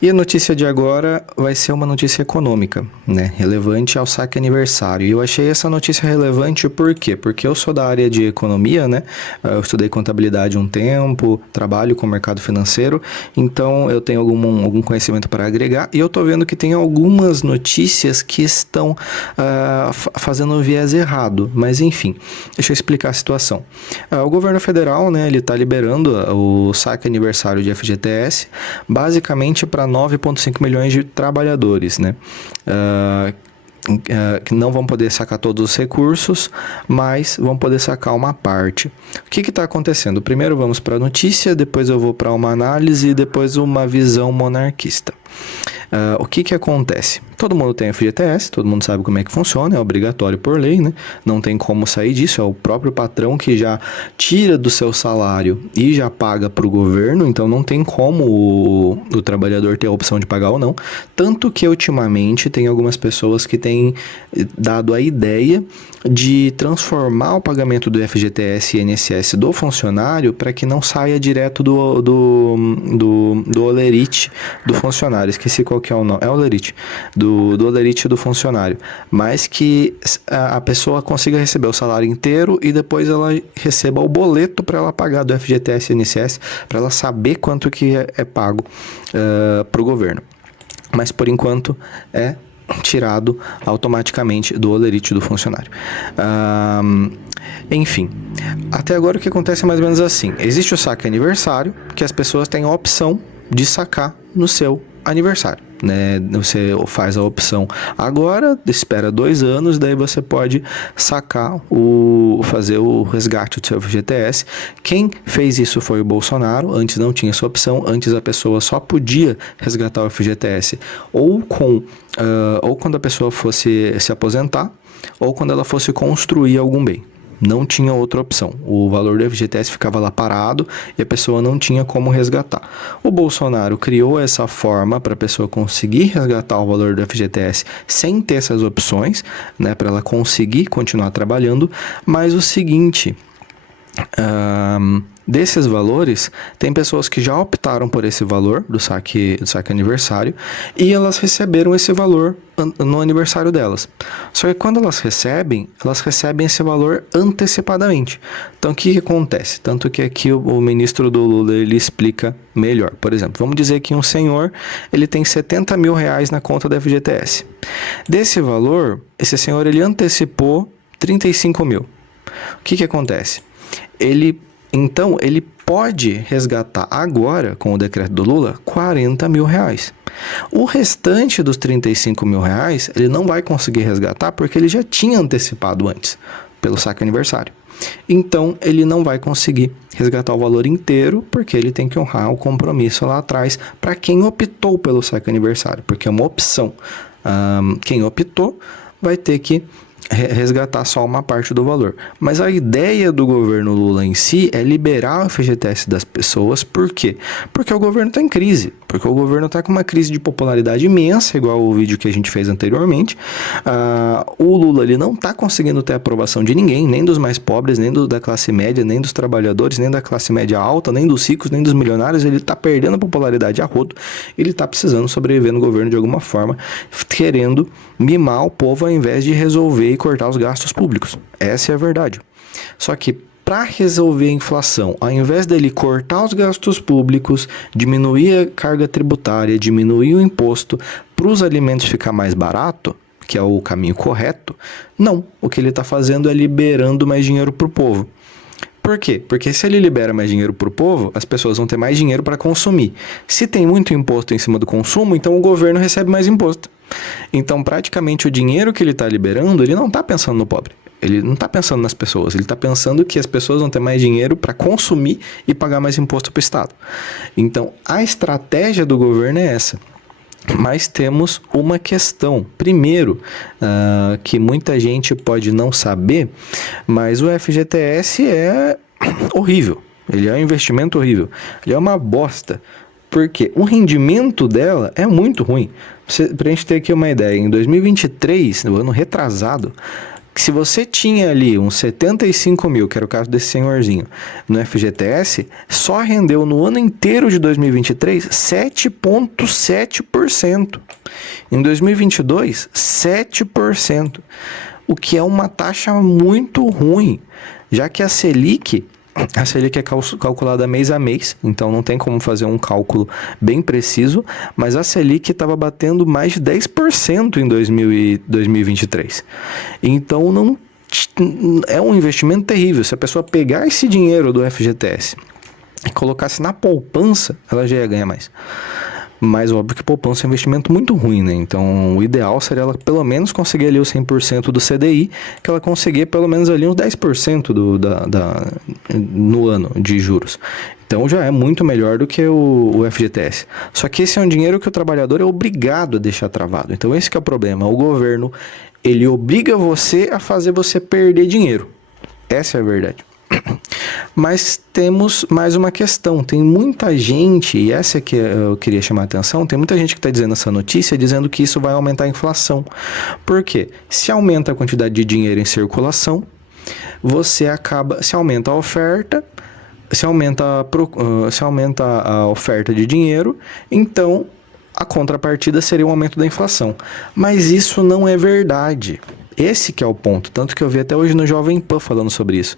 E a notícia de agora vai ser uma notícia econômica, né? Relevante ao saque aniversário. E eu achei essa notícia relevante por quê? Porque eu sou da área de economia, né? Eu estudei contabilidade um tempo, trabalho com o mercado financeiro, então eu tenho algum conhecimento para agregar. E eu tô vendo que tem algumas notícias que estão fazendo um viés errado. Mas enfim, deixa eu explicar a situação. O governo federal, né? Ele está liberando o saque aniversário de FGTS, basicamente para 9,5 milhões de trabalhadores, né? Que não vão poder sacar todos os recursos, mas vão poder sacar uma parte. O que está acontecendo? Primeiro vamos para a notícia, depois eu vou para uma análise e depois uma visão monarquista. O que acontece? Todo mundo tem FGTS, todo mundo sabe como é que funciona, é obrigatório por lei, né? Não tem como sair disso, é o próprio patrão que já tira do seu salário e já paga para o governo, então não tem como o trabalhador ter a opção de pagar ou não. Tanto que ultimamente tem algumas pessoas que têm dado a ideia de transformar o pagamento do FGTS e INSS do funcionário para que não saia direto do holerite do funcionário. Esqueci qual que é o nome. É o holerite. Do holerite do funcionário. Mas que a pessoa consiga receber o salário inteiro e depois ela receba o boleto para ela pagar do FGTS e INSS, para ela saber quanto que é pago para o governo. Mas por enquanto é tirado automaticamente do holerite do funcionário. Enfim, até agora o que acontece é mais ou menos assim. Existe o saque aniversário, que as pessoas têm a opção de sacar no seu aniversário, né? Você faz a opção agora, espera 2 anos, daí você pode sacar fazer o resgate do seu FGTS. Quem fez isso foi o Bolsonaro. Antes não tinha essa opção, antes a pessoa só podia resgatar o FGTS ou quando a pessoa fosse se aposentar ou quando ela fosse construir algum bem. Não tinha outra opção. O valor do FGTS ficava lá parado e a pessoa não tinha como resgatar. O Bolsonaro criou essa forma para a pessoa conseguir resgatar o valor do FGTS sem ter essas opções, né, para ela conseguir continuar trabalhando. Mas o seguinte, desses valores, tem pessoas que já optaram por esse valor do saque aniversário e elas receberam esse valor no aniversário delas. Só que quando elas recebem esse valor antecipadamente. Então o que acontece? Tanto que aqui o ministro do Lula ele explica melhor. Por exemplo, vamos dizer que um senhor ele tem 70 mil reais na conta da FGTS. Desse valor, esse senhor ele antecipou 35 mil. O que acontece? Então, ele pode resgatar agora, com o decreto do Lula, 40 mil reais. O restante dos 35 mil reais, ele não vai conseguir resgatar porque ele já tinha antecipado antes, pelo saque aniversário. Então, ele não vai conseguir resgatar o valor inteiro porque ele tem que honrar o compromisso lá atrás para quem optou pelo saque aniversário, porque é uma opção. Quem optou vai ter que resgatar só uma parte do valor. Mas a ideia do governo Lula em si é liberar o FGTS das pessoas. Por quê? Porque o governo está em crise. Porque o governo está com uma crise de popularidade imensa, igual o vídeo que a gente fez anteriormente. O Lula ele não está conseguindo ter aprovação de ninguém, nem dos mais pobres, nem da classe média, nem dos trabalhadores, nem da classe média alta, nem dos ricos, nem dos milionários. Ele está perdendo a popularidade a rodo. Ele está precisando sobreviver no governo de alguma forma, querendo mimar o povo ao invés de resolver e cortar os gastos públicos. Essa é a verdade. Só que para resolver a inflação, ao invés dele cortar os gastos públicos, diminuir a carga tributária, diminuir o imposto para os alimentos ficar mais barato, que é o caminho correto, não. O que ele está fazendo é liberando mais dinheiro para o povo. Por quê? Porque se ele libera mais dinheiro para o povo, as pessoas vão ter mais dinheiro para consumir. Se tem muito imposto em cima do consumo, então o governo recebe mais imposto. Então, praticamente, o dinheiro que ele está liberando, ele não está pensando no pobre. Ele não está pensando nas pessoas. Ele está pensando que as pessoas vão ter mais dinheiro para consumir e pagar mais imposto para o Estado. Então, a estratégia do governo é essa. Mas temos uma questão. Primeiro, que muita gente pode não saber, mas o FGTS é horrível. Ele é um investimento horrível. Ele é uma bosta. Porque o rendimento dela é muito ruim. Para a gente ter aqui uma ideia, em 2023, no ano retrasado, que se você tinha ali uns 75 mil, que era o caso desse senhorzinho, no FGTS, só rendeu no ano inteiro de 2023 7,7%. Em 2022, 7%, o que é uma taxa muito ruim, já que a Selic é calculada mês a mês, então não tem como fazer um cálculo bem preciso, mas a Selic estava batendo mais de 10% em 2023. Então não é um investimento terrível. Se a pessoa pegar esse dinheiro do FGTS e colocasse na poupança, ela já ia ganhar mais. Mas óbvio que poupança é um investimento muito ruim, né? Então o ideal seria ela pelo menos conseguir ali os 100% do CDI, que ela conseguir pelo menos ali uns 10% no ano de juros. Então já é muito melhor do que o FGTS. Só que esse é um dinheiro que o trabalhador é obrigado a deixar travado. Então esse que é o problema. O governo, ele obriga você a fazer você perder dinheiro. Essa é a verdade. Mas temos mais uma questão. Tem muita gente, e essa é que eu queria chamar a atenção, tem muita gente que está dizendo essa notícia, dizendo que isso vai aumentar a inflação. Por quê? Se aumenta a quantidade de dinheiro em circulação, se aumenta a oferta, se aumenta a oferta de dinheiro, então a contrapartida seria um aumento da inflação. Mas isso não é verdade. Esse que é o ponto, tanto que eu vi até hoje no Jovem Pan falando sobre isso.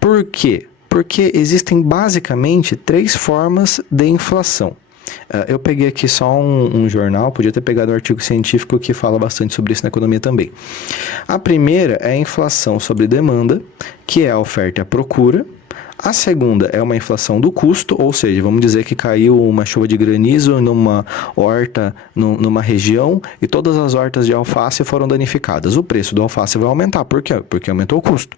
Por quê? Porque existem basicamente 3 formas de inflação. Eu peguei aqui só um jornal, podia ter pegado um artigo científico que fala bastante sobre isso na economia também. A primeira é a inflação sobre demanda, que é a oferta e a procura. A segunda é uma inflação do custo, ou seja, vamos dizer que caiu uma chuva de granizo numa horta, numa região, e todas as hortas de alface foram danificadas. O preço do alface vai aumentar. Por quê? Porque aumentou o custo.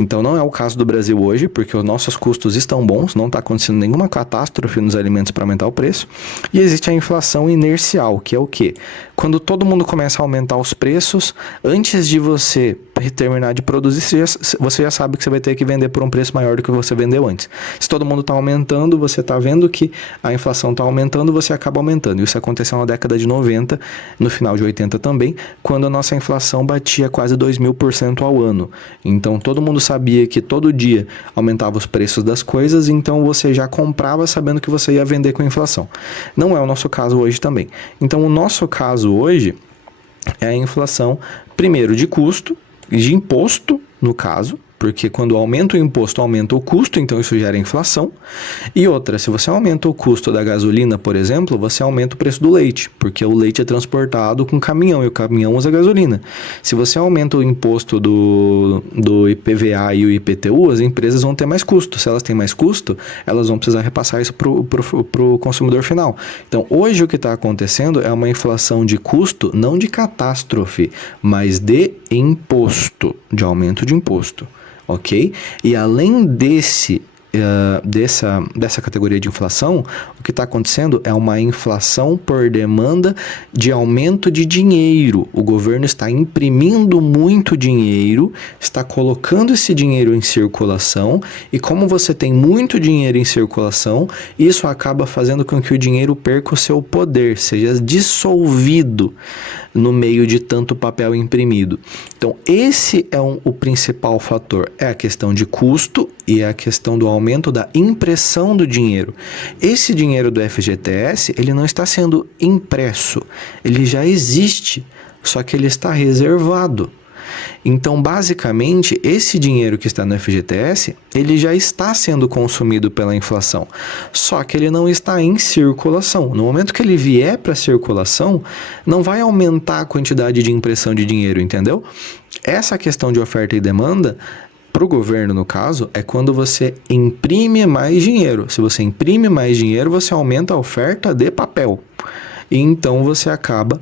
Então não é o caso do Brasil hoje, porque os nossos custos estão bons, não está acontecendo nenhuma catástrofe nos alimentos para aumentar o preço. E existe a inflação inercial, que é o quê? Quando todo mundo começa a aumentar os preços, antes de você terminar de produzir, você já sabe que você vai ter que vender por um preço maior do que você vendeu antes. Se todo mundo está aumentando, você está vendo que a inflação está aumentando, você acaba aumentando. Isso aconteceu na década de 90, no final de 80 também, quando a nossa inflação batia quase 2.000% ao ano. Então todo mundo sabia que todo dia aumentava os preços das coisas, então você já comprava sabendo que você ia vender com inflação. Não é o nosso caso hoje também. Então o nosso caso hoje é a inflação, primeiro, de custo, de imposto, no caso, porque quando aumenta o imposto, aumenta o custo, então isso gera inflação. E outra, se você aumenta o custo da gasolina, por exemplo, você aumenta o preço do leite, porque o leite é transportado com caminhão, e o caminhão usa gasolina. Se você aumenta o imposto do IPVA e o IPTU, as empresas vão ter mais custo. Se elas têm mais custo, elas vão precisar repassar isso para o consumidor final. Então, hoje o que está acontecendo é uma inflação de custo, não de catástrofe, mas de imposto, de aumento de imposto. Ok? E além dessa categoria de inflação, o que está acontecendo é uma inflação por demanda de aumento de dinheiro. O governo está imprimindo muito dinheiro, está colocando esse dinheiro em circulação, e como você tem muito dinheiro em circulação, isso acaba fazendo com que o dinheiro perca o seu poder, seja dissolvido no meio de tanto papel imprimido. Então, esse é o principal fator, é a questão de custo e a questão do aumento da impressão do dinheiro. Esse dinheiro do FGTS, ele não está sendo impresso, ele já existe, só que ele está reservado. Então, basicamente, esse dinheiro que está no FGTS, ele já está sendo consumido pela inflação, só que ele não está em circulação. No momento que ele vier para circulação, não vai aumentar a quantidade de impressão de dinheiro, entendeu? Essa questão de oferta e demanda, para o governo, no caso, é quando você imprime mais dinheiro. Se você imprime mais dinheiro, você aumenta a oferta de papel. E então você acaba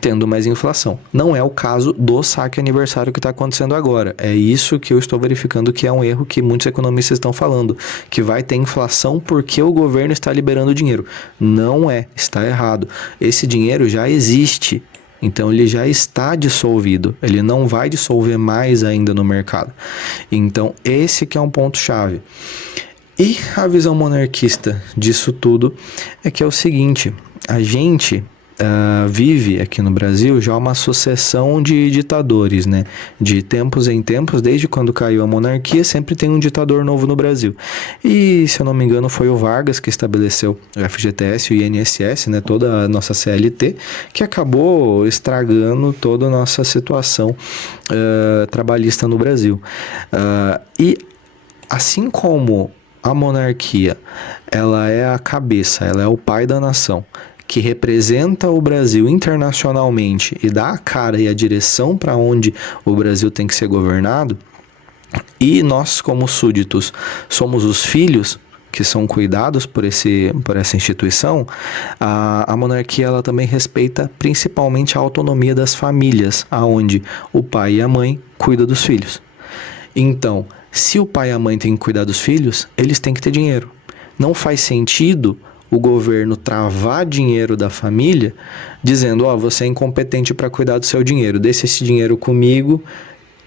tendo mais inflação. Não é o caso do saque aniversário que está acontecendo agora. É isso que eu estou verificando que é um erro que muitos economistas estão falando, que vai ter inflação porque o governo está liberando dinheiro. Não é, está errado. Esse dinheiro já existe, então ele já está dissolvido, ele não vai dissolver mais ainda no mercado. Então esse que é um ponto-chave. E a visão monarquista disso tudo é que é o seguinte, a gente vive aqui no Brasil já uma sucessão de ditadores, né? De tempos em tempos, desde quando caiu a monarquia, sempre tem um ditador novo no Brasil. E, se eu não me engano, foi o Vargas que estabeleceu o FGTS e o INSS, né? Toda a nossa CLT, que acabou estragando toda a nossa situação trabalhista no Brasil. E assim como a monarquia, ela é a cabeça, ela é o pai da nação, que representa o Brasil internacionalmente e dá a cara e a direção para onde o Brasil tem que ser governado, e nós, como súditos, somos os filhos que são cuidados por essa instituição, a monarquia ela também respeita principalmente a autonomia das famílias, aonde o pai e a mãe cuidam dos filhos. Então, se o pai e a mãe têm que cuidar dos filhos, eles têm que ter dinheiro. Não faz sentido o governo travar dinheiro da família, dizendo, você é incompetente para cuidar do seu dinheiro, deixa esse dinheiro comigo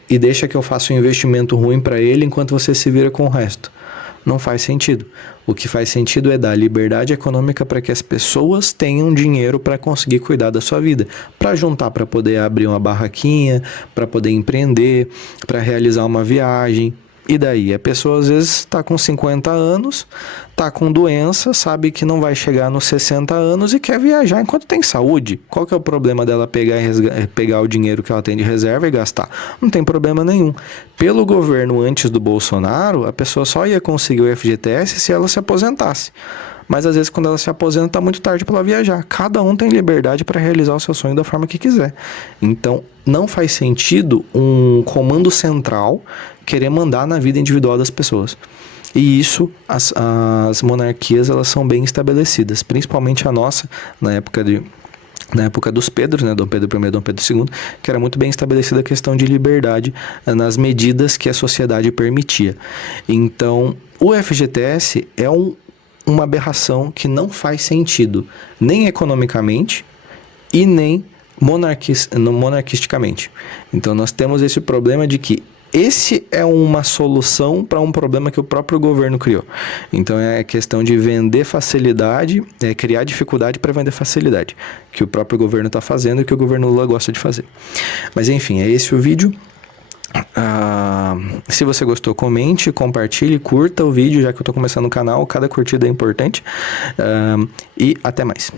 e deixa que eu faça um investimento ruim para ele enquanto você se vira com o resto. Não faz sentido. O que faz sentido é dar liberdade econômica para que as pessoas tenham dinheiro para conseguir cuidar da sua vida, para juntar, para poder abrir uma barraquinha, para poder empreender, para realizar uma viagem. E daí? A pessoa às vezes está com 50 anos, está com doença, sabe que não vai chegar nos 60 anos e quer viajar enquanto tem saúde. Qual que é o problema dela pegar o dinheiro que ela tem de reserva e gastar? Não tem problema nenhum. Pelo governo antes do Bolsonaro, a pessoa só ia conseguir o FGTS se ela se aposentasse. Mas às vezes quando ela se aposenta está muito tarde para ela viajar. Cada um tem liberdade para realizar o seu sonho da forma que quiser. Então não faz sentido um comando central querer mandar na vida individual das pessoas. E isso, as monarquias elas são bem estabelecidas, principalmente a nossa, na época dos Pedros, né, Dom Pedro I e Dom Pedro II, que era muito bem estabelecida a questão de liberdade nas medidas que a sociedade permitia. Então, o FGTS é uma aberração que não faz sentido, nem economicamente e nem monarquisticamente. Então, nós temos esse problema de que esse é uma solução para um problema que o próprio governo criou. Então é questão de vender facilidade, criar dificuldade para vender facilidade, que o próprio governo está fazendo e que o governo Lula gosta de fazer. Mas enfim, é esse o vídeo. Se você gostou, comente, compartilhe, curta o vídeo, já que eu estou começando o canal, cada curtida é importante. E até mais.